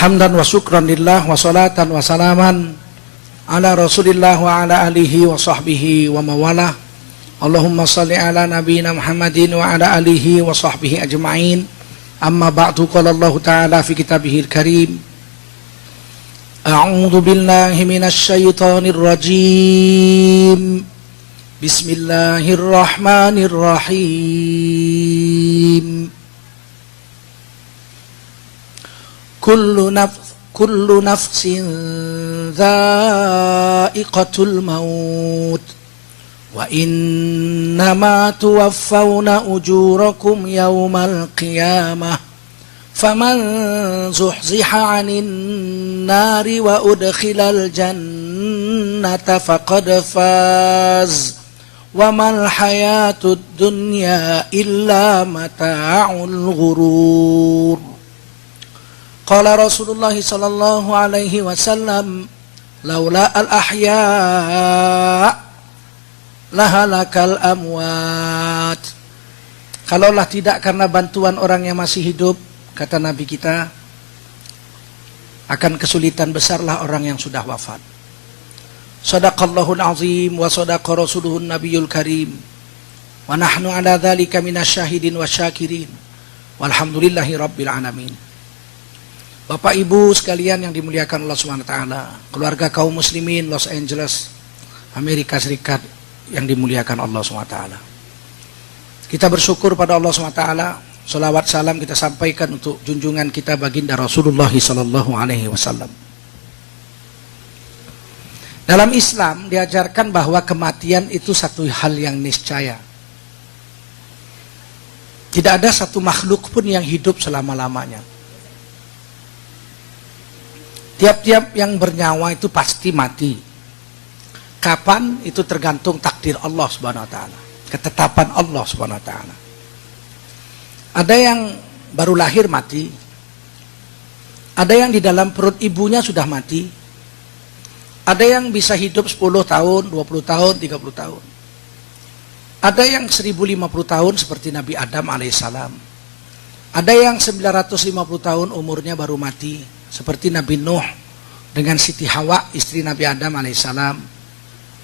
Hamdan wa syukran lillah wa salatan wa salaman ala rasulillah wa ala alihi wa sahbihi wa mawalah. Allahumma salli ala nabiyina Muhammadin wa ala alihi wa sahbihi ajma'in. Amma ba'du, qala Allah ta'ala fi kitabihil karim. A'udzu billahi minasy syaithanir rajim. Bismillahirrahmanirrahim. Kullu nafsin dha'iqatul maut wa innama tuwaffawna ujurakum yawmal qiyamah faman zuhziha 'anil nari wa udkhilal jannata faqad faz wa mal hayatud dunya illa mata'ul ghurur. Qala Rasulullah sallallahu alaihi wasallam, laula al-ahya lahalakal amwat. Kalaulah tidak karena bantuan orang yang masih hidup, kata Nabi kita, akan kesulitan besarlah orang yang sudah wafat. Shadaqallahul azim wa shadaqa rasuluhun nabiyul karim. Wa nahnu ala dzalika minasyahidin wasyakirin. Walhamdulillahi rabbil alamin. Bapak Ibu sekalian yang dimuliakan Allah SWT, keluarga kaum muslimin Los Angeles, Amerika Serikat yang dimuliakan Allah SWT. Kita bersyukur pada Allah SWT, salawat salam kita sampaikan untuk junjungan kita baginda Rasulullah SAW. Dalam Islam diajarkan bahwa kematian itu satu hal yang niscaya. Tidak ada satu makhluk pun yang hidup selama-lamanya. Tiap-tiap yang bernyawa itu pasti mati. Kapan itu tergantung takdir Allah Subhanahu wa taala, ketetapan Allah Subhanahu wa taala. Ada yang baru lahir mati. Ada yang di dalam perut ibunya sudah mati. Ada yang bisa hidup 10 tahun, 20 tahun, 30 tahun. Ada yang 1050 tahun seperti Nabi Adam alaihissalam. Ada yang 950 tahun umurnya baru mati, seperti Nabi Nuh dengan Siti Hawa, istri Nabi Adam alaihissalam.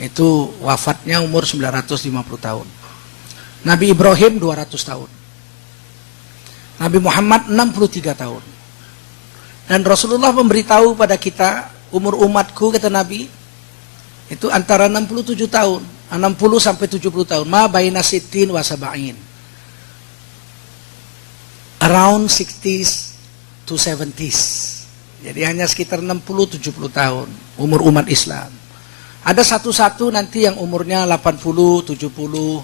Itu wafatnya umur 950 tahun. Nabi Ibrahim 200 tahun. Nabi Muhammad 63 tahun. Dan Rasulullah memberitahu pada kita, umur umatku, kata Nabi, itu antara 67 tahun, 60 sampai 70 tahun. Ma baina sittin wa sab'in. Around 60s to 70s. Jadi hanya sekitar 60-70 tahun umur umat Islam. Ada satu-satu nanti yang umurnya 80, 70,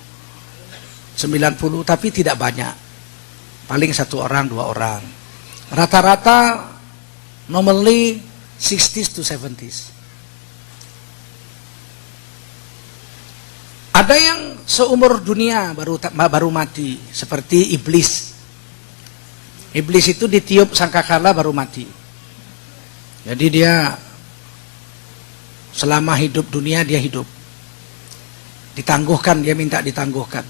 90, tapi tidak banyak. Paling 1 orang, 2 orang. Rata-rata normally 60s to 70s. Ada yang seumur dunia baru mati, seperti iblis. Iblis itu ditiup sangkakala baru mati. Jadi dia selama hidup dunia dia hidup. Ditangguhkan, dia minta ditangguhkan.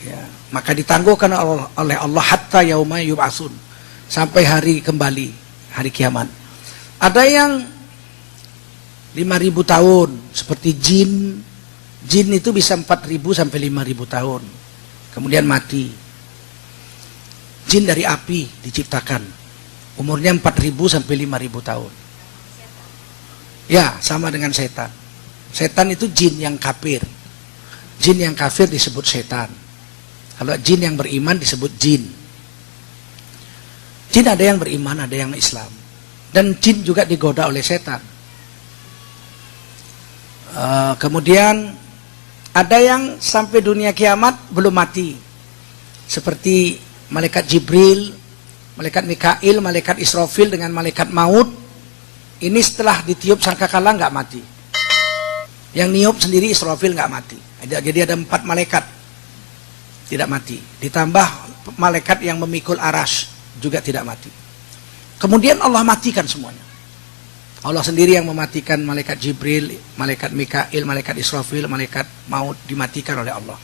Ya, maka ditangguhkan oleh Allah hatta yauma yub'atsun, sampai hari kembali, hari kiamat. Ada yang 5.000 tahun seperti jin. Jin itu bisa 4.000 sampai 5.000 tahun. Kemudian mati. Jin dari api diciptakan. Umurnya 4.000 sampai 5.000 tahun. Ya, sama dengan setan. Setan itu jin yang kafir. Jin yang kafir disebut setan. Kalau jin yang beriman disebut jin. Jin ada yang beriman, ada yang Islam. Dan jin juga digoda oleh setan. Kemudian ada yang sampai dunia kiamat belum mati. Seperti malaikat Jibril, malaikat Mikail, malaikat Israfil dengan malaikat maut. Ini setelah ditiup sangkakala nggak mati. Yang niup sendiri Israfil nggak mati. Jadi ada 4 malaikat tidak mati. Ditambah malaikat yang memikul arash juga tidak mati. Kemudian Allah matikan semuanya. Allah sendiri yang mematikan malaikat Jibril, malaikat Mikail, malaikat Israfil, malaikat maut dimatikan oleh Allah.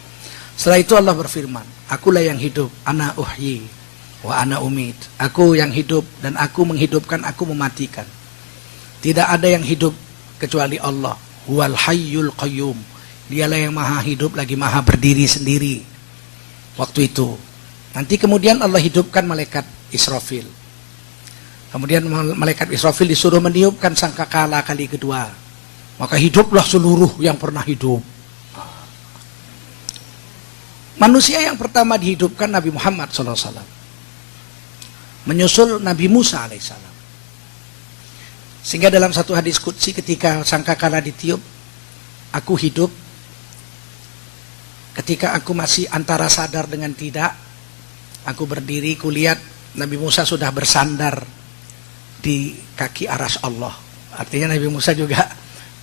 Setelah itu Allah berfirman, akulah yang hidup, ana uhyi wa ana umit. Aku yang hidup dan aku menghidupkan, aku mematikan. Tidak ada yang hidup kecuali Allah. Huwal hayyul qayyum. Dialah yang maha hidup lagi maha berdiri sendiri. Waktu itu. Nanti kemudian Allah hidupkan malaikat Israfil. Kemudian malaikat Israfil disuruh meniupkan sangkakala kali kedua. Maka hiduplah seluruh yang pernah hidup. Manusia yang pertama dihidupkan Nabi Muhammad SAW. Menyusul Nabi Musa alaihissalam. Sehingga dalam satu hadis qudsi ketika sangkakala ditiup, aku hidup. Ketika aku masih antara sadar dengan tidak, aku berdiri, kulihat Nabi Musa sudah bersandar di kaki aras Allah. Artinya Nabi Musa juga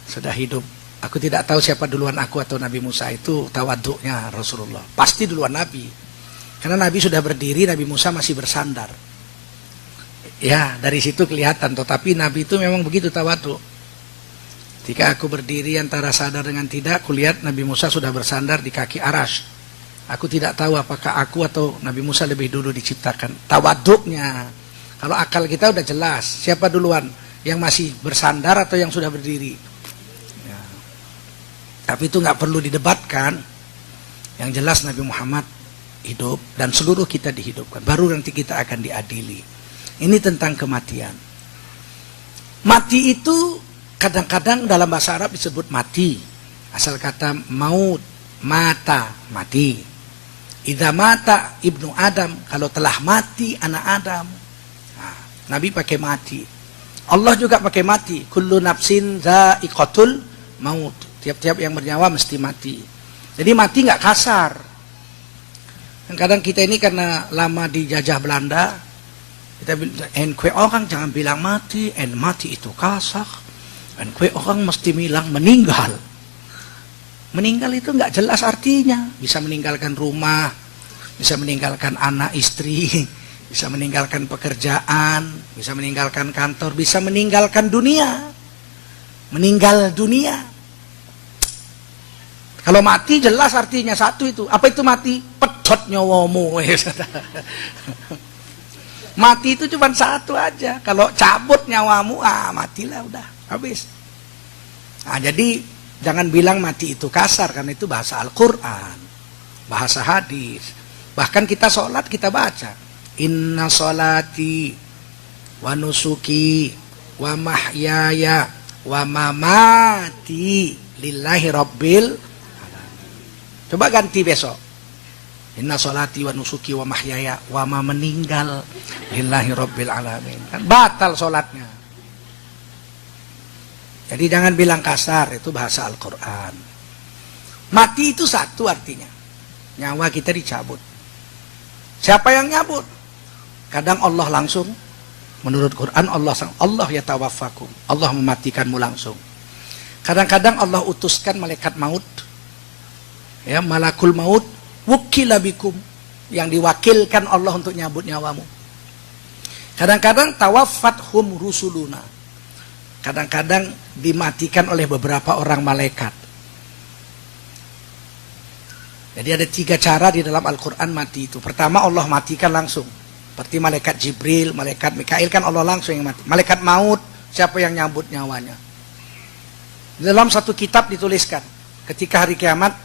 sudah hidup. Aku tidak tahu siapa duluan, aku atau Nabi Musa. Itu tawaduknya Rasulullah. Pasti duluan Nabi. Karena Nabi sudah berdiri, Nabi Musa masih bersandar. Ya, dari situ kelihatan. Tetapi Nabi itu memang begitu tawaduk. Ketika aku berdiri antara sadar dengan tidak, kulihat Nabi Musa sudah bersandar di kaki aras. Aku tidak tahu apakah aku atau Nabi Musa lebih dulu diciptakan. Tawaduknya. Kalau akal kita udah jelas. Siapa duluan? Yang masih bersandar atau yang sudah berdiri? Tapi itu nggak perlu didebatkan. Yang jelas Nabi Muhammad hidup dan seluruh kita dihidupkan. Baru nanti kita akan diadili. Ini tentang kematian. Mati itu kadang-kadang dalam bahasa Arab disebut mati. Asal kata maut, mata, mati. Idza mata ibnu Adam, kalau telah mati anak Adam. Nah, Nabi pakai mati. Allah juga pakai mati. Kullu nafsin dha'iqatul maut. Tiap-tiap yang bernyawa mesti mati. Jadi mati nggak kasar. Kadang kita ini karena lama dijajah Belanda, kita bilang, orang jangan bilang mati, mati itu kasar. Orang mesti bilang meninggal. Meninggal itu nggak jelas artinya. Bisa meninggalkan rumah, bisa meninggalkan anak istri, bisa meninggalkan pekerjaan, bisa meninggalkan kantor, bisa meninggalkan dunia. Meninggal dunia. Kalau mati jelas artinya satu itu. Apa itu mati? Pedot nyawamu. Mati itu cuma satu aja. Kalau cabut nyawamu, matilah udah. Habis. Nah, jadi jangan bilang mati itu kasar. Karena itu bahasa Al-Quran. Bahasa hadis. Bahkan kita sholat kita baca. Inna sholati wa nusuki wa mahyaya wa mamati lillahi rabbil. Coba ganti besok. Inna sholati wa nusuki wa mahyaya wa ma meninggal lillahi rabbil alamin. Kan batal sholatnya. Jadi jangan bilang kasar, itu bahasa Al-Quran. Mati itu satu artinya. Nyawa kita dicabut. Siapa yang nyabut? Kadang Allah langsung. Menurut Quran Allah yatawaffakum. Allah mematikanmu langsung. Kadang-kadang Allah utuskan malaikat maut. Ya, malakul maut wukila bikum, yang diwakilkan Allah untuk nyabut nyawamu. Kadang-kadang tawafathum rusuluna. Kadang-kadang dimatikan oleh beberapa orang malaikat. Jadi ada 3 cara di dalam Al-Quran mati itu. Pertama Allah matikan langsung. Seperti malaikat Jibril, malaikat Mikail kan Allah langsung yang mati. Malaikat maut, siapa yang nyambut nyawanya? Dalam satu kitab dituliskan, ketika hari kiamat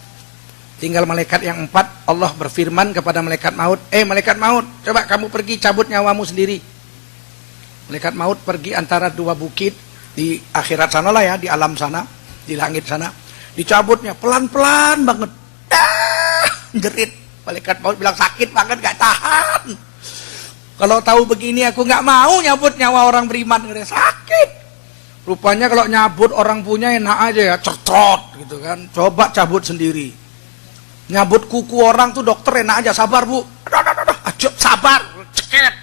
tinggal malaikat yang 4, Allah berfirman kepada malaikat maut, malaikat maut, coba kamu pergi cabut nyawamu sendiri. Malaikat maut pergi antara 2 bukit di akhirat sana lah ya, di alam sana, di langit sana. Dicabutnya pelan-pelan banget. Jerit. Malaikat maut bilang sakit banget, gak tahan. Kalau tahu begini aku gak mau nyabut nyawa orang beriman. Sakit. Rupanya kalau nyabut orang punya enak aja ya, cocot gitu kan. Coba cabut sendiri. Nyabut kuku orang tuh dokter enak aja, sabar bu, aduh, sabar, ceket,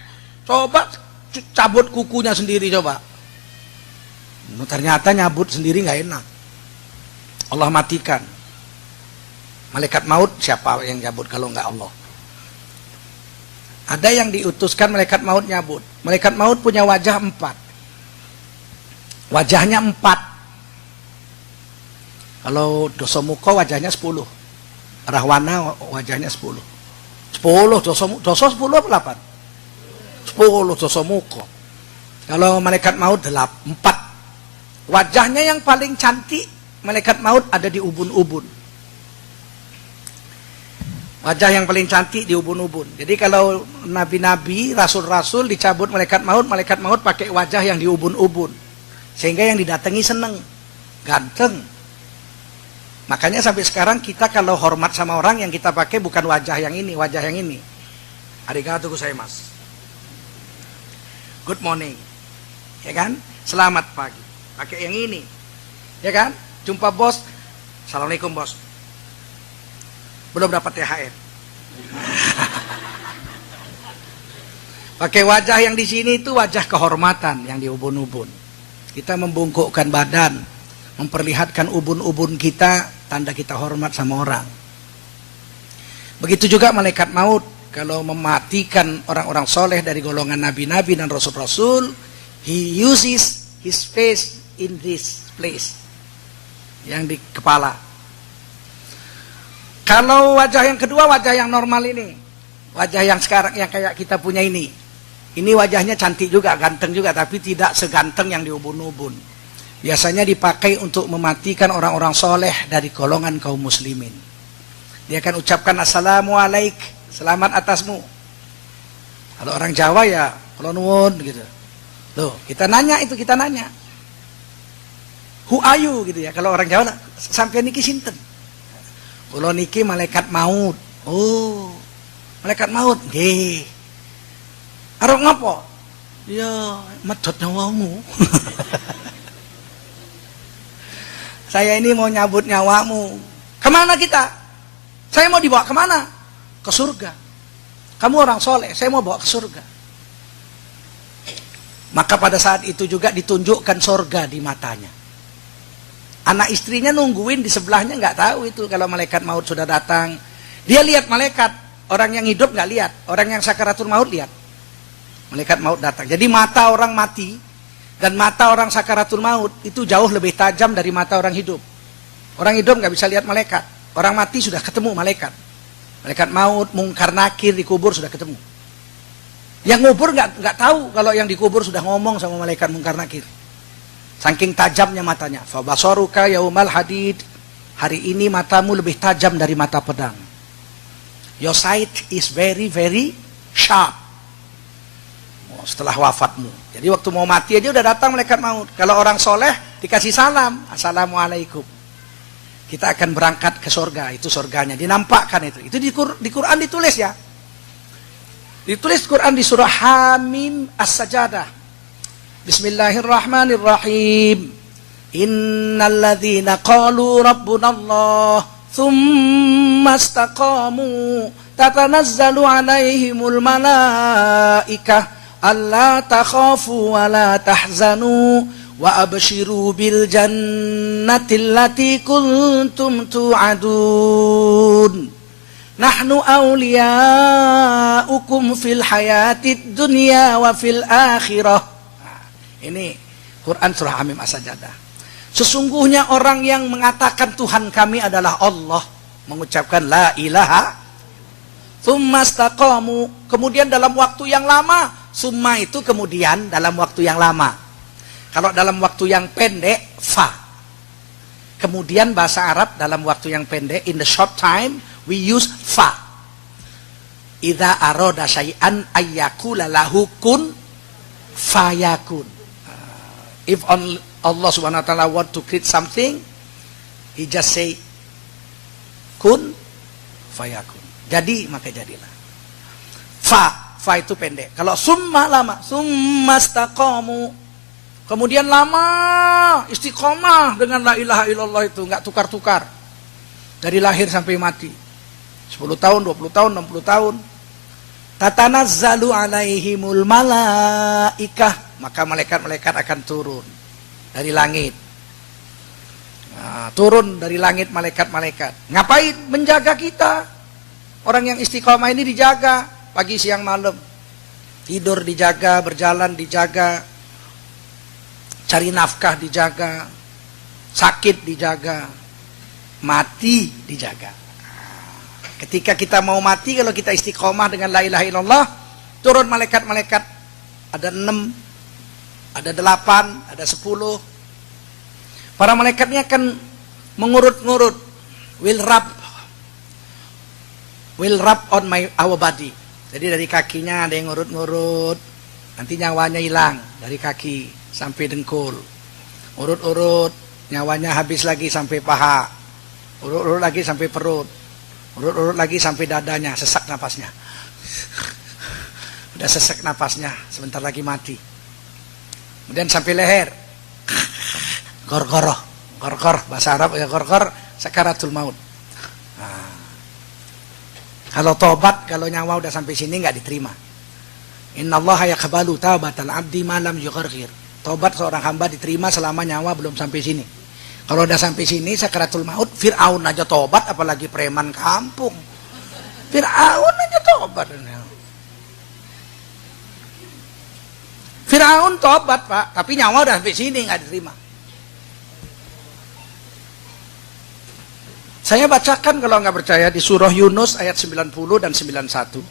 coba cabut kukunya sendiri coba. Ternyata nyabut sendiri nggak enak. Allah matikan. Malaikat maut siapa yang nyabut kalau nggak Allah? Ada yang diutuskan malaikat maut nyabut. Malaikat maut punya wajah 4. Wajahnya 4. Kalau dosomuko wajahnya 10. Rahwana wajahnya 10. 10 dosa 10 apa 8? 10 dosa muka. Kalau malaikat maut 4. Wajahnya yang paling cantik malaikat maut ada di ubun-ubun. Wajah yang paling cantik di ubun-ubun. Jadi kalau nabi-nabi, rasul-rasul dicabut malaikat maut pakai wajah yang di ubun-ubun. Sehingga yang didatangi seneng, ganteng. Makanya sampai sekarang kita kalau hormat sama orang yang kita pakai bukan wajah yang ini, wajah yang ini. Arigatou gozaimasu. Good morning. Ya kan? Selamat pagi. Pakai yang ini. Ya kan? Jumpa bos. Assalamualaikum bos. Belum dapat THR. Pakai wajah yang di sini itu wajah kehormatan yang di ubun-ubun. Kita membungkukkan badan, memperlihatkan ubun-ubun kita, tanda kita hormat sama orang. Begitu juga malaikat maut, kalau mematikan orang-orang soleh dari golongan nabi-nabi dan rasul-rasul, he uses his face in this place, yang di kepala. Kalau wajah yang kedua, wajah yang normal ini, wajah yang sekarang yang kayak kita punya ini wajahnya cantik juga, ganteng juga, tapi tidak seganteng yang di ubun-ubun. Biasanya dipakai untuk mematikan orang-orang soleh dari golongan kaum muslimin. Dia akan ucapkan assalamualaikum, selamat atasmu. Kalau orang Jawa ya kalau nuwun gitu. Loh, kita nanya, who are you gitu ya. Kalau orang Jawa sampai niki sinten? Kalau niki malaikat maut. Oh, malaikat maut. Nggih. Arep ngapa? Ya, medhot nyawamu. Saya ini mau nyabut nyawamu. Kemana kita? Saya mau dibawa kemana? Ke surga. Kamu orang soleh, saya mau bawa ke surga. Maka pada saat itu juga ditunjukkan surga di matanya. Anak istrinya nungguin di sebelahnya, nggak tahu itu kalau malaikat maut sudah datang. Dia lihat malaikat, orang yang hidup nggak lihat, orang yang sakaratul maut lihat. Malaikat maut datang. Jadi mata orang mati dan mata orang sakaratul maut itu jauh lebih tajam dari mata orang hidup. Orang hidup nggak bisa lihat malaikat, orang mati sudah ketemu malaikat. Malaikat maut, mungkar nakir dikubur sudah ketemu. Yang ngubur nggak tahu kalau yang dikubur sudah ngomong sama malaikat mungkar nakir. Saking tajamnya matanya. Fabasaruka yaumal hadid. Hari ini matamu lebih tajam dari mata pedang. Your sight is very very sharp. Oh, setelah wafatmu. Jadi waktu mau mati aja udah datang malaikat maut. Kalau orang soleh dikasih salam, assalamualaikum. Kita akan berangkat ke surga. Itu surganya. Dinampakkan itu. Itu di Quran ditulis ya. Ditulis Quran di surah Hamim As-Sajadah. Bismillahirrahmanirrahim. Innal ladzina qalu rabbunallah tsumma istaqamu tatanazzalu alaihimul malaikah alla takhafu wa la tahzanu wa abshiru bil jannati allati kuntum tu'adun. Nahnu awliyaukum fil hayatid dunya wa fil akhirah. Ini Quran surah Hamim As-Sajadah. Sesungguhnya orang yang mengatakan Tuhan kami adalah Allah, mengucapkan la ilaha, tsumma istaqamu, kemudian dalam waktu yang lama. Summa itu kemudian dalam waktu yang lama. Kalau dalam waktu yang pendek, fa. Kemudian bahasa Arab dalam waktu yang pendek, in the short time, we use fa. Idza arada syai'an ayyakula lahu kun fayakun. If Allah subhanahu wa ta'ala want to create something, he just say kun fayakun. Jadi maka jadilah. Fa itu pendek. Kalau summa lama, summa istaqamu. Kemudian lama istiqomah dengan la ilaha illallah itu, enggak tukar-tukar. Dari lahir sampai mati. 10 tahun, 20 tahun, 60 tahun. Tatanazzalu alaihimul malaikah. Maka malaikat-malaikat akan turun dari langit. Nah, turun dari langit malaikat-malaikat. Ngapain? Menjaga kita. Orang yang istiqomah ini dijaga pagi, siang, malam. Tidur dijaga, berjalan dijaga, cari nafkah dijaga, sakit dijaga, mati dijaga. Ketika kita mau mati, kalau kita istiqomah dengan la ilaha illallah, Turun malaikat-malaikat, ada 6, ada 8, ada 10. Para malaikatnya akan mengurut-ngurut, will rub on our body. Jadi dari kakinya ada yang ngurut-ngurut, nanti nyawanya hilang dari kaki sampai dengkul. Urut-urut, nyawanya habis lagi sampai paha. Urut-urut lagi sampai perut. Urut-urut lagi sampai dadanya, sesak napasnya. Udah sesak napasnya, sebentar lagi mati. Kemudian sampai leher. Gor-gor, bahasa Arab ya gor-gor, sakaratul maut. Nah, kalau tobat, kalau nyawa udah sampai sini nggak diterima. Innallaha yaqbalu taubatal abdi ma lam yugharghir. Tobat seorang hamba diterima selama nyawa belum sampai sini. Kalau udah sampai sini sakaratul maut, Fir'aun aja tobat, apalagi preman kampung. Fir'aun aja tobat. Fir'aun tobat, Pak, tapi nyawa udah sampai sini nggak diterima. Saya bacakan kalau nggak percaya di surah Yunus ayat 90 dan 91.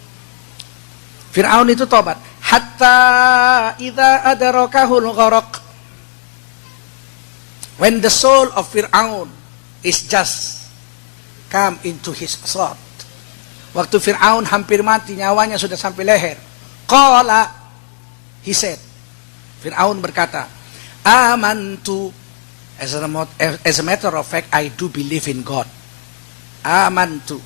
Fir'aun itu tobat. Hatta idza adrakahul gharaq. When the soul of Fir'aun is just come into his throat. Waktu Fir'aun hampir mati, nyawanya sudah sampai leher. Qala, he said. Fir'aun berkata, amantu. As a matter of fact, I do believe in God. Amantu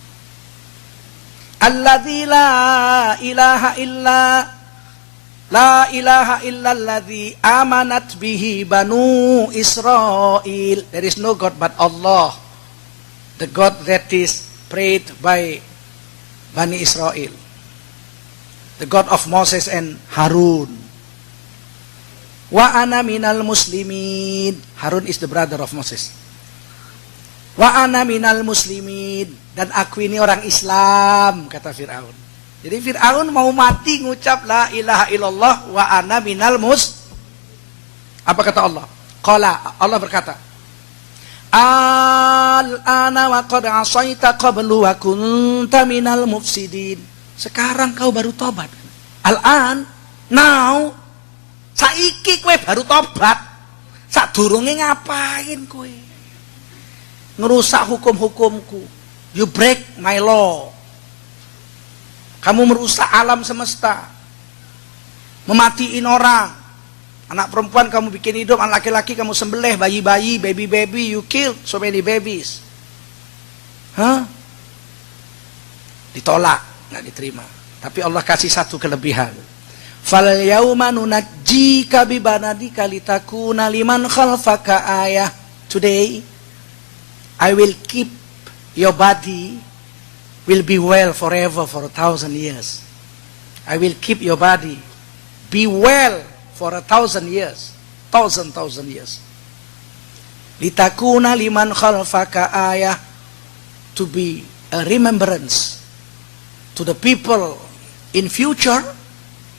alladzi la ilaha illa alladzi amanat bihi banu Israel. There is no God but Allah, the God that is prayed by Bani Israel, the God of Moses and Harun. Wa ana minal muslimin. Harun is the brother of Moses. Wa ana minal muslimin, dan aku ini orang Islam, kata Fir'aun. Jadi Fir'aun mau mati ngucap la ilaha illallah wa ana minal Apa kata Allah? Qala, Allah berkata, al-ana wa qad asaita qablu wa kunta minal mufsidin. Sekarang kau baru tobat. Al-an, now, saiki kowe baru tobat. Sadurunge ngapain kowe? Ngerusak hukum-hukumku. You break my law. Kamu merusak alam semesta. Mematiin orang. Anak perempuan kamu bikin hidup, anak laki-laki kamu sembelih, bayi-bayi, baby-baby, you killed so many babies. Hah? Ditolak, nggak diterima. Tapi Allah kasih satu kelebihan. Fal yauma nunajjika bi banadika litakuna liman khalfaka ayah. Today I will keep your body will be well forever for 1,000 years. I will keep your body be well for 1,000 years. 1,000 years. Litakuna liman khalfaka ayah, to be a remembrance to the people in future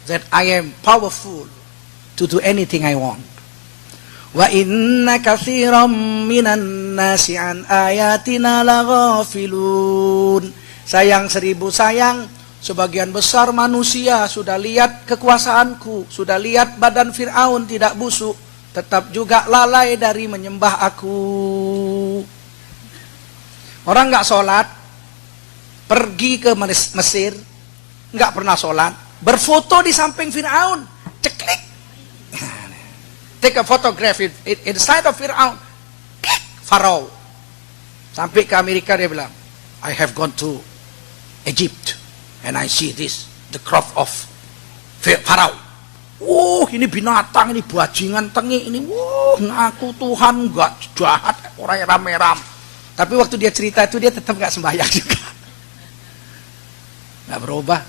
that I am powerful to do anything I want. Wa inna katsiran minan nasi an ayatina laghafilun. Sayang 1000 sayang, sebagian besar manusia sudah lihat kekuasaanku, sudah lihat badan Fir'aun tidak busuk, tetap juga lalai dari menyembah aku. Orang nggak sholat, pergi ke Mesir, nggak pernah sholat, berfoto di samping Fir'aun, ceklik. Take a photograph inside of Fir'aun. Pharaoh. Sampai ke Amerika dia bilang, I have gone to Egypt and I see this, the crop of Pharaoh. Ini binatang, ini bajingan tengi, ini ngaku Tuhan, enggak jahat, orang ram-ram. Tapi waktu dia cerita itu dia tetap enggak sembahyang juga. Enggak berubah.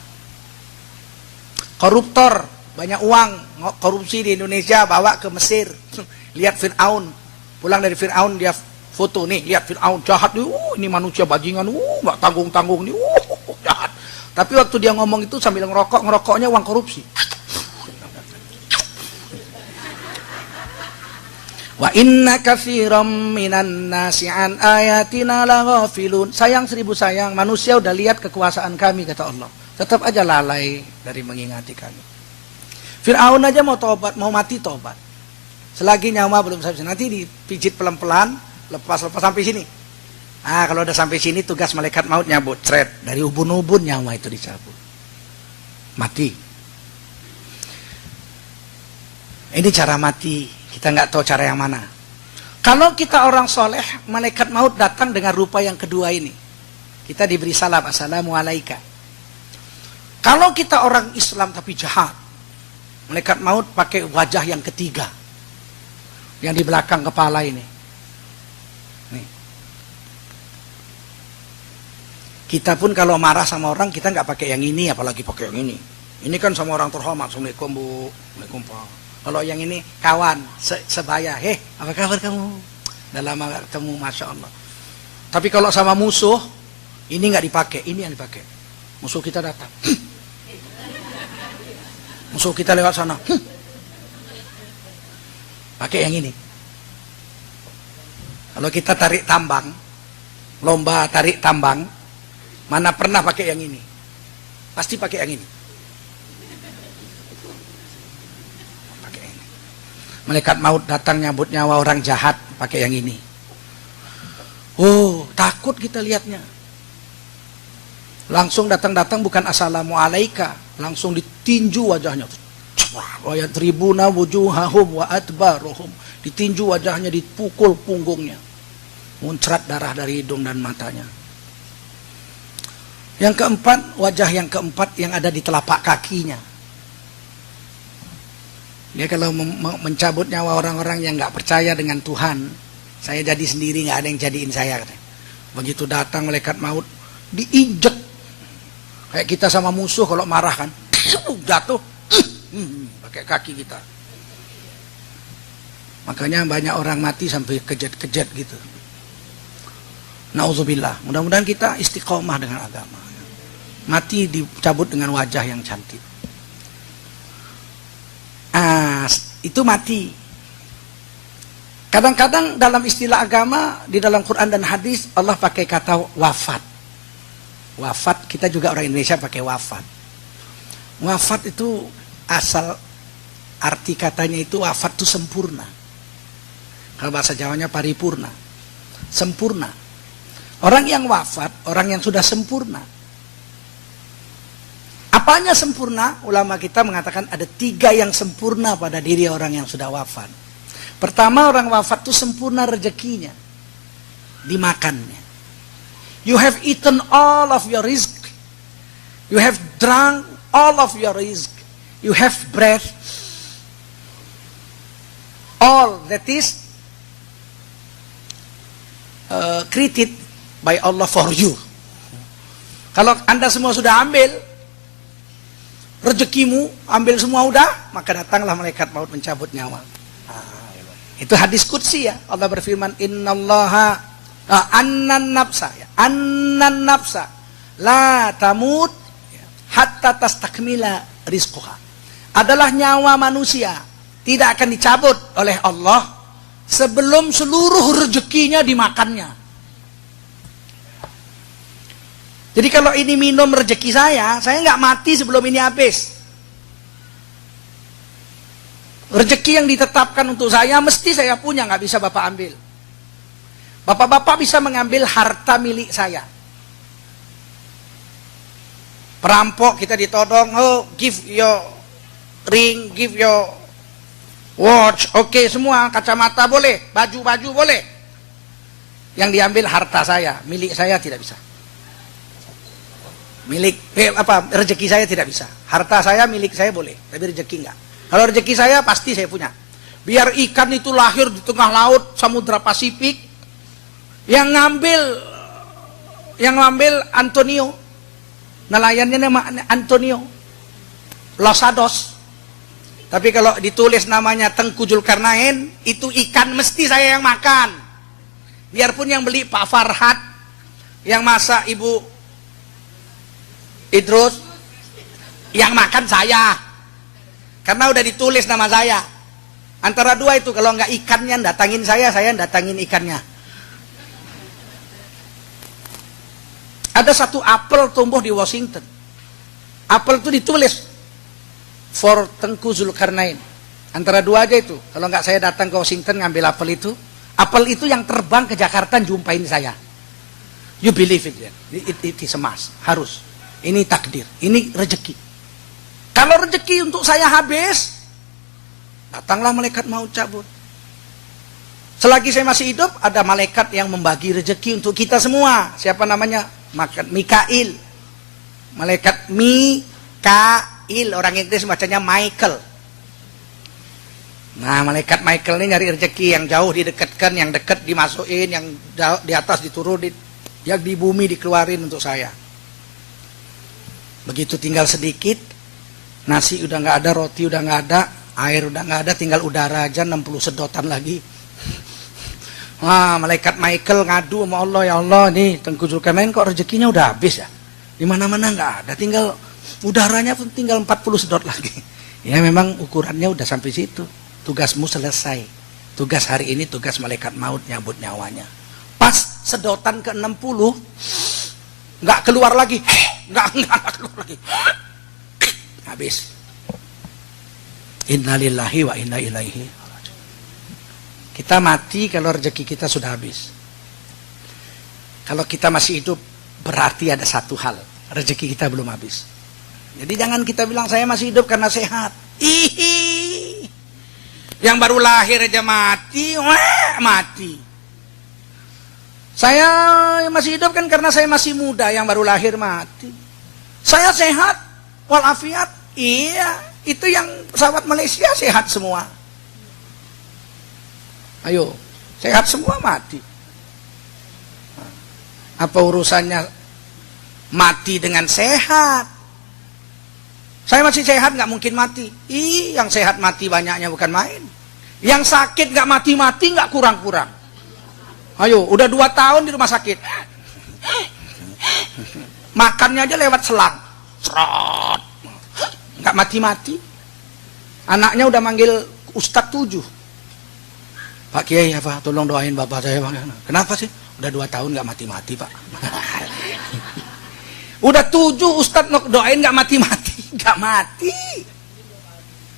Koruptor, banyak uang, korupsi di Indonesia, bawa ke Mesir. Lihat Fir'aun, pulang dari Fir'aun dia foto nih, lihat Fir'aun jahat nih, ini manusia bajingan, nggak tanggung-tanggung nih, jahat. Tapi waktu dia ngomong itu sambil ngerokoknya uang korupsi. Wa inna katsiran minan nasi an ayatina laghafilun. Sayang 1000 sayang, manusia udah lihat kekuasaan kami, kata Allah. Tetap aja lalai dari mengingati kami. Fir'aun aja mau tobat, mau mati tobat. Selagi nyawa belum sampai, nanti dipijit pelan-pelan, lepas sampai sini. Kalau udah sampai sini tugas malaikat maut nyabut, cret, dari ubun-ubun nyawa itu dicabut. Mati. Ini cara mati, kita nggak tahu cara yang mana. Kalau kita orang soleh, malaikat maut datang dengan rupa yang kedua ini. Kita diberi salam, assalamualaikum. Kalau kita orang Islam tapi jahat, malaikat maut pakai wajah yang ketiga, yang di belakang kepala ini. Nih. Kita pun kalau marah sama orang, kita nggak pakai yang ini, apalagi pakai yang ini. Ini kan sama orang terhormat, assalamualaikum bu, assalamualaikum pak. Kalau yang ini kawan, sebaya, apa kabar kamu? Udah lama gak ketemu, Masya Allah. Tapi kalau sama musuh, ini nggak dipakai, ini yang dipakai. Musuh kita datang. Musuh kita lewat sana. Pakai yang ini. Kalau kita tarik tambang, lomba tarik tambang, mana pernah pakai yang ini? Pasti pakai yang ini. Malaikat maut datang nyambut nyawa orang jahat pakai yang ini. Oh, takut kita lihatnya. Langsung datang bukan assalamualaikum, langsung ditinju wajahnya. Wa yatribuna wujuhahum wa adbaruhum. Ditinju wajahnya, dipukul punggungnya. Muncrat darah dari hidung dan matanya. Yang keempat, wajah yang keempat yang ada di telapak kakinya. Dia kalau mencabut nyawa orang-orang yang nggak percaya dengan Tuhan, saya jadi sendiri, nggak ada yang jadiin saya. Begitu datang malaikat maut, diinjek. Kayak kita sama musuh kalau marah kan, jatuh, pakai kaki kita. Makanya banyak orang mati sampai kejat-kejat gitu. Nauzubillah. Mudah-mudahan kita istiqomah dengan agama. Mati dicabut dengan wajah yang cantik. Itu mati. Kadang-kadang dalam istilah agama, di dalam Quran dan hadis, Allah pakai kata wafat. Wafat, kita juga orang Indonesia pakai wafat. Wafat itu asal arti katanya itu wafat itu sempurna. Kalau bahasa Jawanya paripurna. Sempurna. Orang yang wafat, orang yang sudah sempurna. Apanya sempurna? Ulama kita mengatakan ada 3 yang sempurna pada diri orang yang sudah wafat. Pertama, orang wafat itu sempurna rezekinya. Dimakannya. You have eaten all of your rizq. You have drunk all of your rizq. You have breath. All that is created by Allah for you. Kalau Anda semua sudah ambil rezekimu, ambil semua udah, maka datanglah malaikat maut mencabut nyawa. Itu hadis qudsi ya. Allah berfirman, innallaha annan nafsa la tamut hatta tastakmila rizquha. Adalah nyawa manusia tidak akan dicabut oleh Allah sebelum seluruh rezekinya dimakannya. Jadi kalau ini minum rezeki saya nggak mati sebelum ini habis. Rezeki yang ditetapkan untuk saya, mesti saya punya, nggak bisa Bapak ambil. Bapak-bapak bisa mengambil harta milik saya. Perampok kita ditodong, give your ring, give your watch, oke, semua, kacamata boleh, baju-baju boleh. Yang diambil harta saya, milik saya tidak bisa. Rezeki saya tidak bisa. Harta saya milik saya boleh, tapi rezeki enggak. Kalau rezeki saya pasti saya punya. Biar ikan itu lahir di tengah laut Samudra Pasifik, yang ngambil Antonio, nelayannya nama Antonio Losados. Tapi kalau ditulis namanya Tengku Zulkarnain, itu ikan mesti saya yang makan. Biarpun yang beli Pak Farhad, yang masak Ibu Idrus, yang makan saya. Karena udah ditulis nama saya. Antara dua itu, kalau nggak ikannya datangin saya datangin ikannya. Ada satu apel tumbuh di Washington. Apel itu ditulis for Tengku Zulkarnain. Antara dua aja itu. Kalau nggak saya datang ke Washington ngambil apel itu yang terbang ke Jakarta jumpain saya. You believe it, it is a must, harus. Ini takdir, ini rezeki. Kalau rezeki untuk saya habis, datanglah malaikat maut cabut. Selagi saya masih hidup, ada malaikat yang membagi rezeki untuk kita semua. Siapa namanya? Mikail. Malaikat Mikail, orang Inggris bacanya Michael. Nah, malaikat Michael ini nyari rezeki, yang jauh didekatkan, yang dekat dimasukin, yang di atas diturunin, yang di bumi dikeluarin untuk saya. Begitu tinggal sedikit, nasi udah nggak ada, roti udah nggak ada, air udah nggak ada, tinggal udara aja 60 sedotan lagi. Wah, malaikat Michael ngadu sama Allah, ya Allah nih Tengku Zulkarnain kok rezekinya udah habis ya? Di mana-mana nggak ada, tinggal udaranya pun tinggal 40 sedot lagi. Ya memang ukurannya udah sampai situ. Tugasmu selesai. Tugas hari ini tugas malaikat maut nyabut nyawanya. Pas sedotan ke-60 nggak keluar lagi. Nggak keluar lagi. Habis. Innalillahi wa inna ilaihi. Kita mati kalau rezeki kita sudah habis. Kalau kita masih hidup berarti ada satu hal, rezeki kita belum habis. Jadi jangan kita bilang saya masih hidup karena sehat. Ihi. Yang baru lahir aja mati, mati. Saya masih hidup kan karena saya masih muda, yang baru lahir mati. Saya sehat, walafiat. Iya, itu yang pesawat Malaysia sehat semua. Ayo, sehat semua mati. Apa urusannya mati dengan sehat? Saya masih sehat, nggak mungkin mati. Yang sehat mati banyaknya bukan main. Yang sakit nggak mati-mati, nggak kurang-kurang. Ayo, udah 2 tahun di rumah sakit. Makannya aja lewat selang. Serot. Nggak mati-mati. Anaknya udah manggil Ustadz 7. Pak Kiai, apa? Tolong doain bapak saya. Kenapa sih? Udah 2 tahun nggak mati-mati, Pak. Udah 7 Ustadz doain nggak mati-mati. Nggak mati.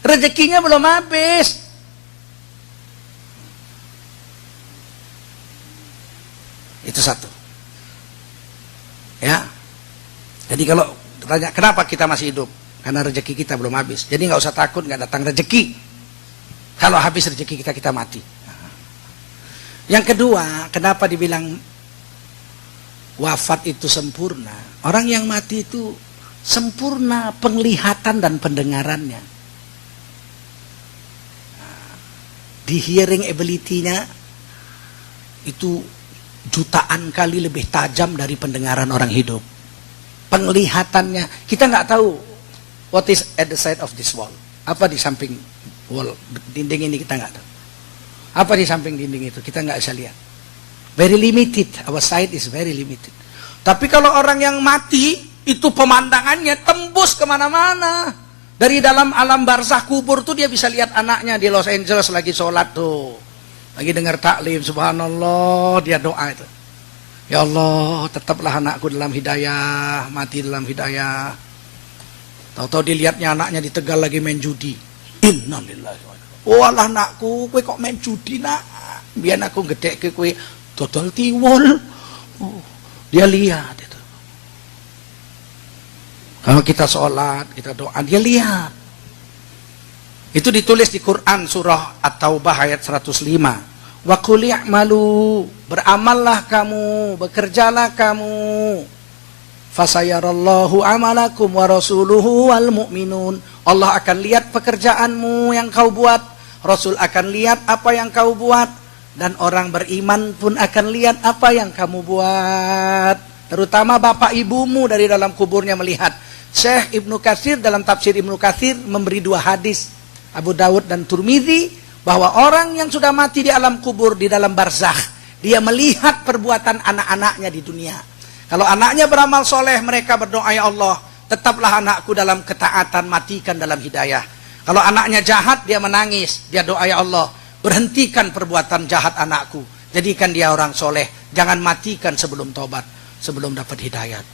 Rezekinya belum habis. Itu satu. Ya. Jadi kalau tanya kenapa kita masih hidup? Karena rezeki kita belum habis. Jadi nggak usah takut nggak datang rezeki. Kalau habis rezeki kita, kita mati. Yang kedua, kenapa dibilang wafat itu sempurna? Orang yang mati itu sempurna penglihatan dan pendengarannya. Di hearing ability-nya itu jutaan kali lebih tajam dari pendengaran orang hidup. Penglihatannya, kita nggak tahu what is at the side of this wall. Apa di samping wall, dinding ini kita nggak tahu. Apa di samping dinding itu, kita nggak bisa lihat. Very limited, our sight is very limited. Tapi kalau orang yang mati, itu pemandangannya tembus kemana-mana. Dari dalam alam barzah kubur tuh dia bisa lihat anaknya di Los Angeles lagi sholat tuh. Lagi dengar taklim, subhanallah, dia doa itu. Ya Allah, tetaplah anakku dalam hidayah, mati dalam hidayah. Tahu-tahu dilihatnya anaknya di Tegal lagi main judi. Innalillahi wa inna. Oh alah anakku, kowe kok main judi nak? Biar aku gede ke kowe dodol tiwul. Oh, dia lihat itu. Kalau kita sholat, kita doa, dia lihat. Itu ditulis di Quran surah At-Taubah ayat 105. Wa qul i'malu, beramallah kamu, bekerjalah kamu. Fasayarallahu amalakum wa rasuluhu wal mu'minun. Allah akan lihat pekerjaanmu yang kau buat, Rasul akan lihat apa yang kau buat, dan orang beriman pun akan lihat apa yang kamu buat. Terutama bapak ibumu dari dalam kuburnya melihat. Syekh Ibnu Katsir dalam tafsir Ibnu Katsir memberi 2 hadis, Abu Dawud dan Turmizi, bahwa orang yang sudah mati di alam kubur, di dalam barzakh, dia melihat perbuatan anak-anaknya di dunia. Kalau anaknya beramal soleh, mereka berdoa, ya Allah, tetaplah anakku dalam ketaatan, matikan dalam hidayah. Kalau anaknya jahat, dia menangis, dia doa, ya Allah, berhentikan perbuatan jahat anakku, jadikan dia orang soleh, jangan matikan sebelum tobat, sebelum dapat hidayat.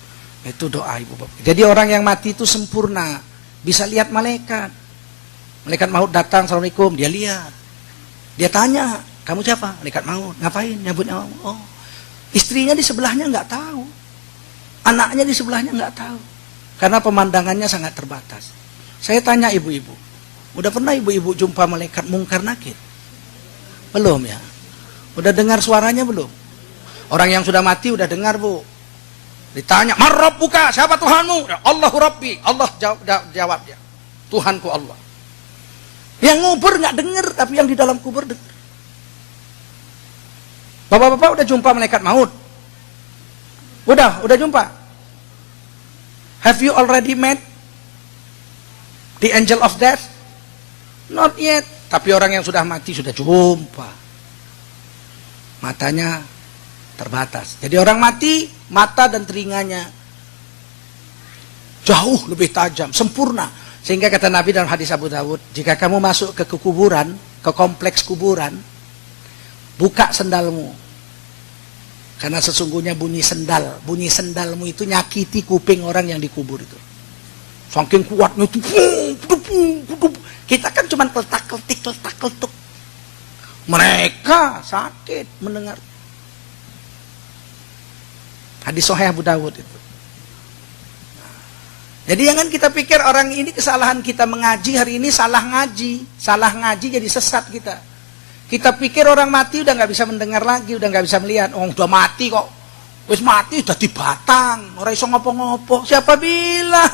Itu doa ibu bapak. Jadi orang yang mati itu sempurna, bisa lihat malaikat. Malaikat maut datang, assalamualaikum, dia lihat, dia tanya, kamu siapa? Malaikat maut, ngapain? Nyambut nyawa. Oh, istrinya di sebelahnya nggak tahu, anaknya di sebelahnya nggak tahu, karena pemandangannya sangat terbatas. Saya tanya ibu-ibu, udah pernah ibu-ibu jumpa malaikat mungkar nakir? Belum ya? Udah dengar suaranya belum? Orang yang sudah mati udah dengar bu. Ditanya, "Man rabbuka?" Siapa Tuhanmu? Ya, Allahu Rabbi. Allah jawab dia, Tuhanku Allah. Yang ngubur nggak dengar, tapi yang di dalam kubur dengar. Bapak-bapak udah jumpa malaikat maut? Udah jumpa? Have you already met the angel of death? Not yet. Tapi orang yang sudah mati sudah jumpa. Matanya terbatas. Jadi orang mati, mata dan telinganya jauh lebih tajam, sempurna. Sehingga kata Nabi dalam hadis Abu Dawud, jika kamu masuk ke kuburan, ke kompleks kuburan, buka sendalmu. Karena sesungguhnya bunyi sendalmu itu nyakiti kuping orang yang dikubur itu. Saking kuatnya itu, kita kan cuma letak-letik. Mereka sakit mendengar. Hadis Sahih Abu Dawud itu. Jadi jangan kita pikir orang ini kesalahan kita mengaji hari ini salah ngaji jadi sesat kita. Kita pikir orang mati udah nggak bisa mendengar lagi, udah nggak bisa melihat. Oh, udah mati kok, wis mati udah di batang, orang iso ngopo-ngopo. Siapa bilang?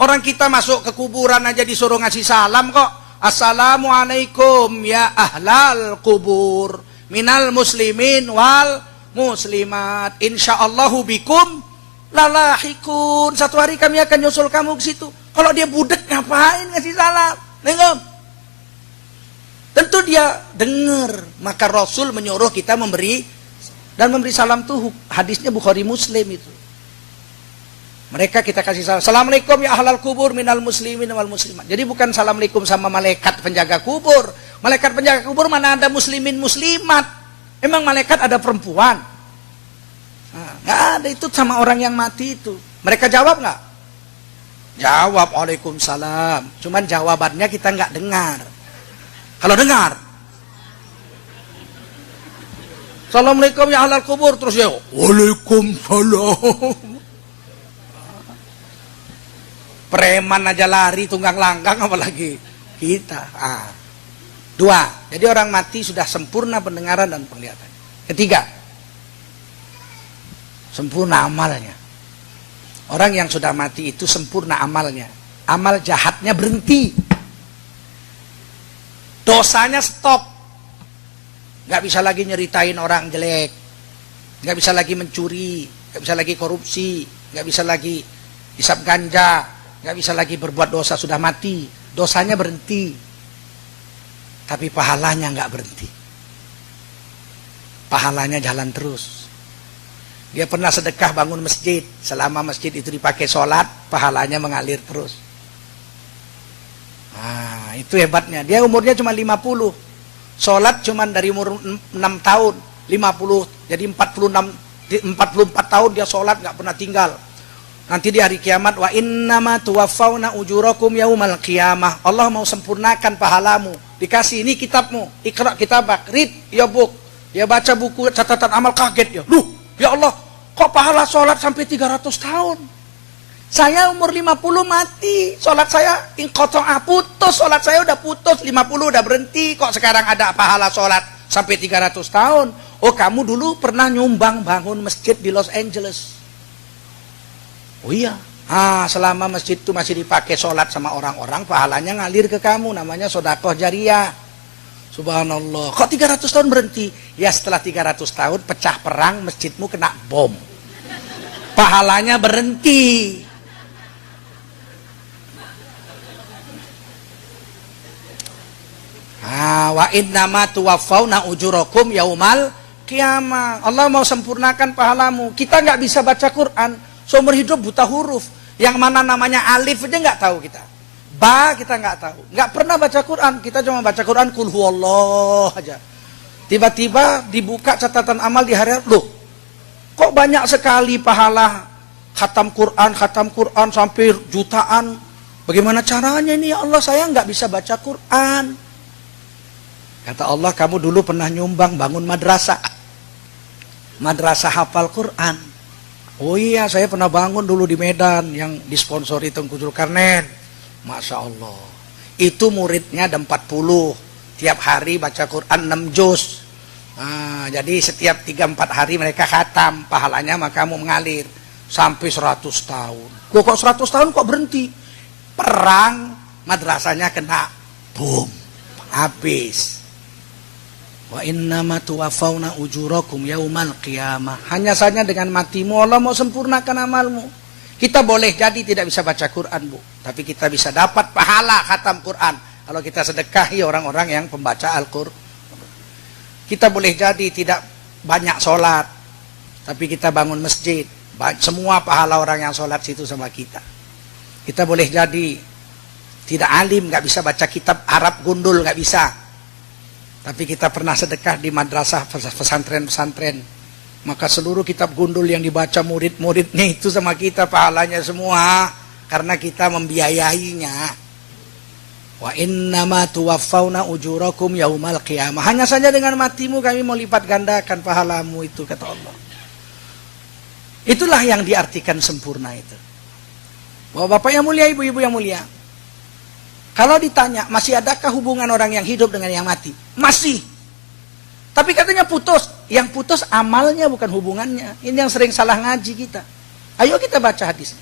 Orang kita masuk ke kuburan aja disuruh ngasih salam kok. Assalamualaikum ya ahlal kubur, minal muslimin wal muslimat, insyaallahu bikum lalahikun. Satu hari kami akan nyusul kamu ke situ. Kalau dia budek ngapain ngasih salam? Nengok. Tentu dia dengar. Maka Rasul menyuruh kita memberi salam tuh. Hadisnya Bukhari Muslim itu. Mereka kita kasih salam. Assalamualaikum ya ahlal kubur minal muslimin wal muslimat. Jadi bukan assalamualaikum sama malaikat penjaga kubur. Malaikat penjaga kubur mana ada muslimin muslimat. Emang malaikat ada perempuan? Nah, nggak ada, itu sama orang yang mati itu. Mereka jawab nggak? Jawab Waalaikumsalam. Cuman jawabannya kita nggak dengar. Kalau dengar, Assalamualaikum ya ahlal kubur, terus ya Waalaikumsalam. Preman aja lari tunggang langgang apalagi kita. Dua, jadi orang mati sudah sempurna pendengaran dan penglihatan. Ketiga, sempurna amalnya. Orang yang sudah mati itu sempurna amalnya. Amal jahatnya berhenti. Dosanya stop. Gak bisa lagi nyeritain orang jelek. Gak bisa lagi mencuri. Gak bisa lagi korupsi. Gak bisa lagi hisap ganja. Gak bisa lagi berbuat dosa, sudah mati. Dosanya berhenti. Tapi pahalanya gak berhenti. Pahalanya jalan terus. Dia pernah sedekah bangun masjid. Selama masjid itu dipakai sholat, pahalanya mengalir terus. Nah, itu hebatnya. Dia umurnya cuma 50. Sholat cuma dari umur 6 tahun. 50. Jadi 44 tahun dia sholat gak pernah tinggal. Nanti di hari kiamat, wa innama tuwaffawna ujurakum yaumal qiyamah. Allah mau sempurnakan pahalamu. Dikasih ini kitabmu. Iqra kitabak. Read your book. Dia baca buku catatan amal, kaget ya. Loh, ya Allah, kok pahala sholat sampai 300 tahun? Saya umur 50 mati. Sholat saya inqata'a, putus. Sholat saya udah putus, 50 udah berhenti. Kok sekarang ada pahala sholat sampai 300 tahun? Oh, kamu dulu pernah nyumbang bangun masjid di Los Angeles. Oh iya. Selama masjid itu masih dipakai sholat sama orang-orang, pahalanya ngalir ke kamu. Namanya sedekah jariyah. Subhanallah. Kok 300 tahun berhenti? Ya setelah 300 tahun pecah perang, masjidmu kena bom. Pahalanya berhenti. Wa innama tuwaffawna ujurakum yaumal qiyamah. Allah mau sempurnakan pahalamu. Kita nggak bisa baca Quran. Seumur hidup buta huruf. Yang mana namanya alif aja nggak tahu kita. Ba kita nggak tahu. Nggak pernah baca Quran. Kita cuma baca Quran kul huwallah aja. Tiba-tiba dibuka catatan amal di hari, loh, kok banyak sekali pahala khatam Quran sampai jutaan. Bagaimana caranya ini ya Allah, saya nggak bisa baca Quran. Kata Allah, kamu dulu pernah nyumbang bangun madrasah hafal Quran. Oh iya, saya pernah bangun dulu di Medan yang disponsori Tengku Zulkarnain. Masya Allah. Itu muridnya ada 40. Tiap hari baca Quran 6 juz. Nah, jadi setiap 3-4 hari mereka khatam. Pahalanya maka kamu mengalir. Sampai 100 tahun. Kok 100 tahun kok berhenti? Perang, madrasahnya kena boom, habis. Wa innama tuwaffawna ujurakum yaumal qiyamah. Hanya saja dengan matimu Allah mau sempurnakan amalmu. Kita boleh jadi tidak bisa baca Quran, Bu, tapi kita bisa dapat pahala khatam Quran kalau kita sedekahi orang-orang yang pembaca Al-Qur'an. Kita boleh jadi tidak banyak sholat, tapi kita bangun masjid. Semua pahala orang yang sholat situ sama kita. Kita boleh jadi tidak alim, nggak bisa baca kitab Arab gundul, nggak bisa. Tapi kita pernah sedekah di madrasah pesantren-pesantren. Maka seluruh kitab gundul yang dibaca murid-muridnya itu sama kita pahalanya semua. Karena kita membiayainya. Wa innama tuwaffawna ujurakum yaumal qiyamah. Hanya saja dengan matimu kami mau lipat gandakan pahalamu itu, kata Allah. Itulah yang diartikan sempurna itu. Bapak yang mulia, ibu-ibu yang mulia. Kalau ditanya, masih adakah hubungan orang yang hidup dengan yang mati? Masih. Tapi katanya putus. Yang putus amalnya bukan hubungannya. Ini yang sering salah ngaji kita. Ayo kita baca hadisnya.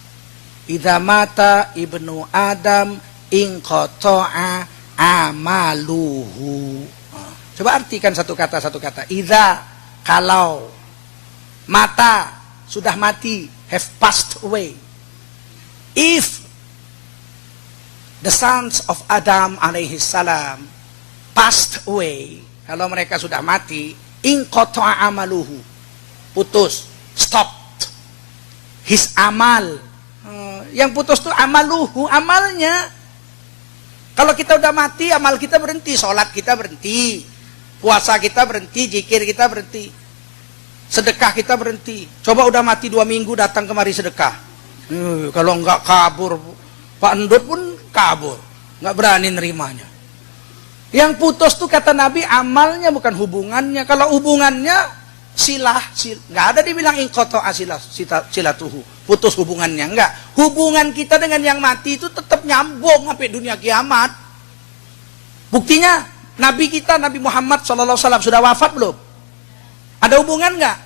Idza mata ibnu Adam inqata'a amaluhu. Coba artikan satu kata. Idza, kalau, mata, sudah mati, have passed away. If the sons of Adam alaihi salam passed away, kalau mereka sudah mati, inqata'a amaluhu, putus, stopped his amal. Yang putus itu amaluhu, amalnya. Kalau kita udah mati, amal kita berhenti, sholat kita berhenti, puasa kita berhenti, zikir kita berhenti, sedekah kita berhenti. Coba udah mati 2 minggu datang kemari sedekah. Kalau enggak kabur, Pak Endut pun kabur, enggak berani nerimanya. Yang putus tuh kata Nabi amalnya bukan hubungannya. Kalau hubungannya enggak ada dibilang inqata'a silatuhu, putus hubungannya, enggak. Hubungan kita dengan yang mati itu tetap nyambung sampai dunia kiamat. Buktinya Nabi kita, Nabi Muhammad SAW sudah wafat belum? Ada hubungan enggak?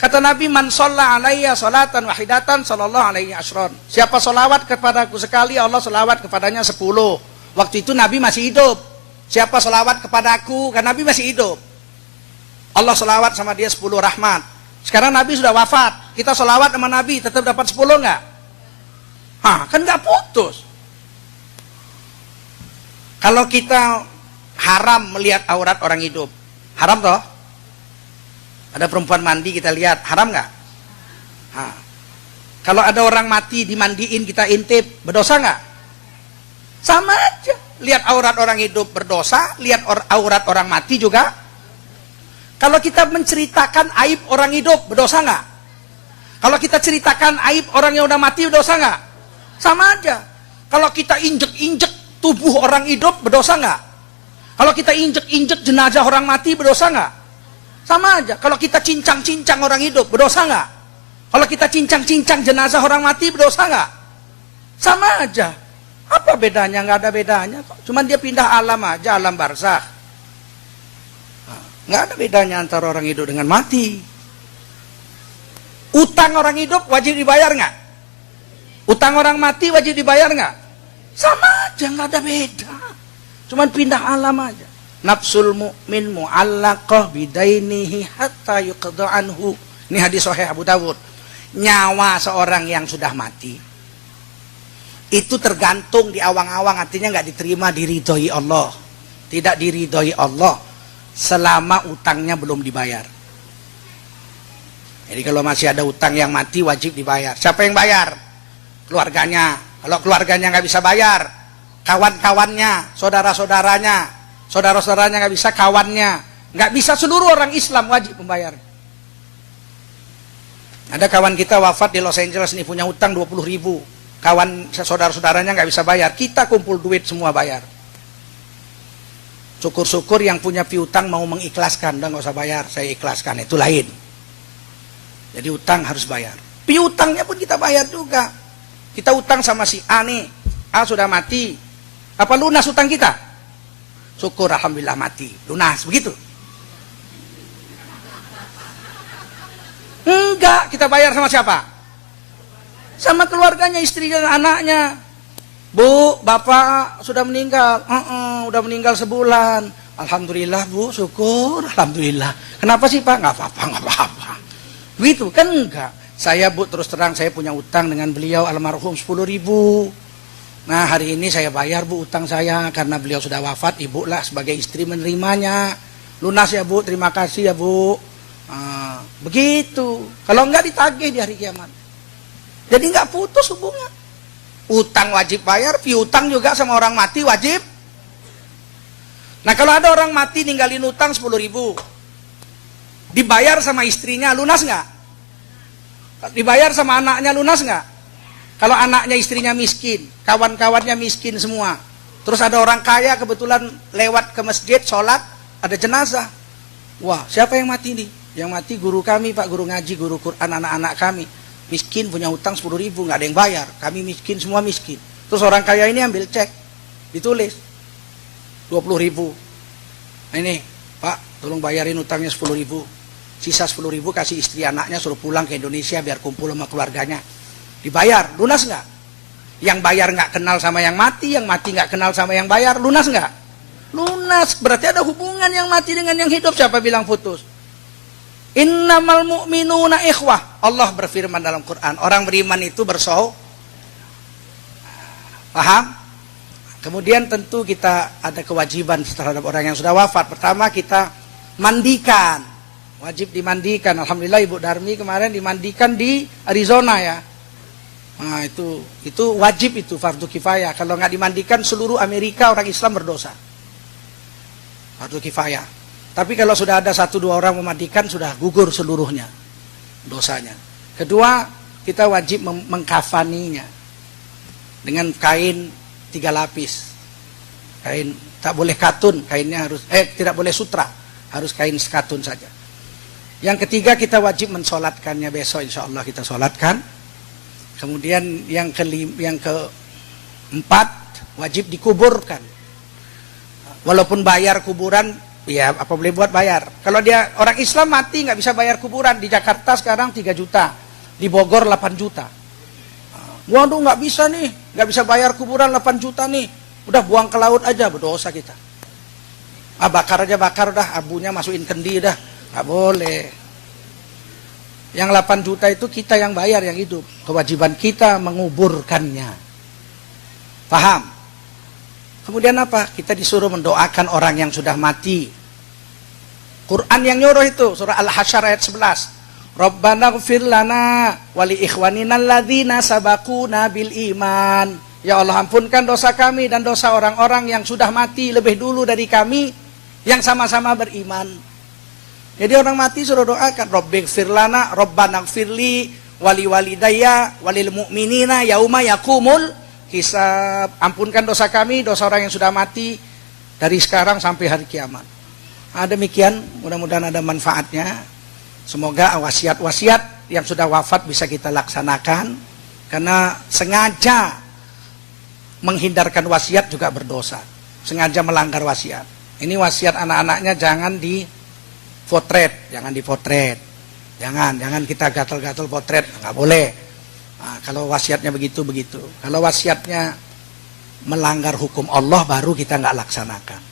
Kata Nabi, man shalla alayya salatan wahidatan sallallahu alaihi asron. Siapa solawat kepadaku sekali, Allah solawat kepadanya 10. Waktu itu Nabi masih hidup. Siapa solawat kepadaku, kan Nabi masih hidup, Allah solawat sama dia 10 rahmat. Sekarang Nabi sudah wafat, kita solawat sama Nabi, tetap dapat 10 enggak? Kan enggak putus. Kalau kita haram melihat aurat orang hidup, haram toh? Ada perempuan mandi kita lihat, haram nggak? Kalau ada orang mati dimandiin kita intip, berdosa nggak? Sama aja. Lihat aurat orang hidup berdosa, lihat aurat orang mati juga. Kalau kita menceritakan aib orang hidup, berdosa nggak? Kalau kita ceritakan aib orang yang udah mati, berdosa nggak? Sama aja. Kalau kita injek-injek tubuh orang hidup, berdosa nggak? Kalau kita injek-injek jenazah orang mati, berdosa nggak? Sama aja. Kalau kita cincang-cincang orang hidup, berdosa nggak? Kalau kita cincang-cincang jenazah orang mati, berdosa nggak? Sama aja. Apa bedanya? Nggak ada bedanya kok. Cuman dia pindah alam aja, alam barzakh. Nggak ada bedanya antara orang hidup dengan mati. Utang orang hidup wajib dibayar nggak? Utang orang mati wajib dibayar nggak? Sama aja, nggak ada beda. Cuman pindah alam aja. Nafsul mu'min mu'allaqah bidainihi hatta yuqda anhu. Ini hadis sahih Abu Dawud. Nyawa seorang yang sudah mati itu tergantung di awang-awang, artinya nggak diterima, diridhoi Allah. Tidak diridhoi Allah selama utangnya belum dibayar. Jadi kalau masih ada utang yang mati wajib dibayar. Siapa yang bayar? Keluarganya. Kalau keluarganya nggak bisa bayar, kawan-kawannya, saudara-saudaranya. Saudara-saudaranya nggak bisa, kawannya nggak bisa, seluruh orang Islam wajib membayar. Ada kawan kita wafat di Los Angeles nih, punya utang 20.000. Kawan saudara-saudaranya nggak bisa bayar, kita kumpul duit semua bayar. Syukur-syukur yang punya piutang mau mengikhlaskan, udah nggak usah bayar, saya ikhlaskan, itu lain. Jadi utang harus bayar. Piutangnya pun kita bayar juga. Kita utang sama si A nih, A sudah mati, apa lunas utang kita? Syukur, alhamdulillah mati, lunas, begitu. Enggak, kita bayar sama siapa? Sama keluarganya, istri dan anaknya. Bu, bapak sudah meninggal. Udah meninggal sebulan. Alhamdulillah bu, syukur, alhamdulillah. Kenapa sih pak? Nggak apa-apa, nggak apa-apa. Begitu kan? Enggak. Saya bu, terus terang saya punya utang dengan beliau almarhum 10.000. Nah hari ini saya bayar bu utang saya, karena beliau sudah wafat, ibu lah sebagai istri menerimanya. Lunas ya bu, terima kasih ya bu. Begitu. Kalau enggak ditagih di hari kiamat. Jadi enggak putus hubungan. Utang wajib bayar, piutang juga sama orang mati wajib. Nah kalau ada orang mati ninggalin utang 10.000, dibayar sama istrinya, lunas enggak? Dibayar sama anaknya, lunas enggak? Kalau anaknya istrinya miskin, kawan-kawannya miskin semua, terus ada orang kaya kebetulan lewat ke masjid sholat, ada jenazah. Wah, siapa yang mati nih? Yang mati guru kami pak, guru ngaji, guru Quran, anak-anak kami miskin, punya utang 10.000, nggak ada yang bayar, kami miskin, semua miskin. Terus orang kaya ini ambil cek, ditulis 20.000. Nah ini pak, tolong bayarin utangnya 10.000, sisa 10.000 kasih istri anaknya, suruh pulang ke Indonesia biar kumpul sama keluarganya. Dibayar, lunas nggak? Yang bayar nggak kenal sama yang mati nggak kenal sama yang bayar, lunas nggak? Lunas. Berarti ada hubungan yang mati dengan yang hidup. Siapa bilang putus? Innamal mu'minuna ikhwah. Allah berfirman dalam Quran, orang beriman itu bersaudara. Paham? Kemudian tentu kita ada kewajiban terhadap orang yang sudah wafat. Pertama kita mandikan, wajib dimandikan. Alhamdulillah Ibu Darmi kemarin dimandikan di Arizona ya. Nah itu wajib, itu fardu kifayah. Kalau nggak dimandikan seluruh Amerika orang Islam berdosa. Fardu kifayah. Tapi kalau sudah ada 1-2 orang memandikan, sudah gugur seluruhnya dosanya. Kedua, kita wajib mengkafaninya dengan kain 3 lapis. Kain, tak boleh katun, kainnya harus tidak boleh sutra, harus kain katun saja. Yang ketiga, kita wajib mensolatkannya, besok insya Allah kita solatkan. Kemudian yang keempat, wajib dikuburkan. Walaupun bayar kuburan, ya apa boleh buat bayar. Kalau dia orang Islam mati nggak bisa bayar kuburan. Di Jakarta sekarang 3 juta, di Bogor 8 juta. Waduh nggak bisa nih, nggak bisa bayar kuburan 8 juta nih. Udah buang ke laut aja, berdosa kita. Bakar aja, bakar udah, abunya masukin kendi udah, nggak boleh. Yang 8 juta itu kita yang bayar, yang hidup. Kewajiban kita menguburkannya. Paham? Kemudian apa? Kita disuruh mendoakan orang yang sudah mati. Quran yang nyuruh itu, surah Al-Hasyr ayat 11. Rabbana ighfir lana wa li ikhwanina alladzina sabaquna bil iman. Ya Allah, ampunkan dosa kami dan dosa orang-orang yang sudah mati lebih dulu dari kami, yang sama-sama beriman. Jadi orang mati suruh doakan, Rabbighfir lana, Rabbana ighfirli wa li walidayya wa lil mu'minina yauma yaqumul hisab. Ampunkan dosa kami, dosa orang yang sudah mati dari sekarang sampai hari kiamat. Demikian, mudah-mudahan ada manfaatnya. Semoga wasiat-wasiat yang sudah wafat bisa kita laksanakan. Karena sengaja menghindarkan wasiat juga berdosa. Sengaja melanggar wasiat. Ini wasiat anak-anaknya jangan dipotret, jangan dipotret. Jangan kita gatel-gatel potret, nggak boleh. Nah, kalau wasiatnya begitu. Kalau wasiatnya melanggar hukum Allah, baru kita nggak laksanakan.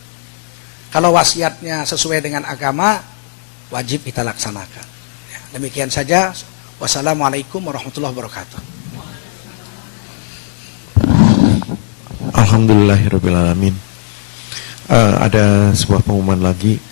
Kalau wasiatnya sesuai dengan agama, wajib kita laksanakan. Ya, demikian saja. Wassalamualaikum warahmatullahi wabarakatuh. Alhamdulillahirrabbilalamin. Ada sebuah pengumuman lagi.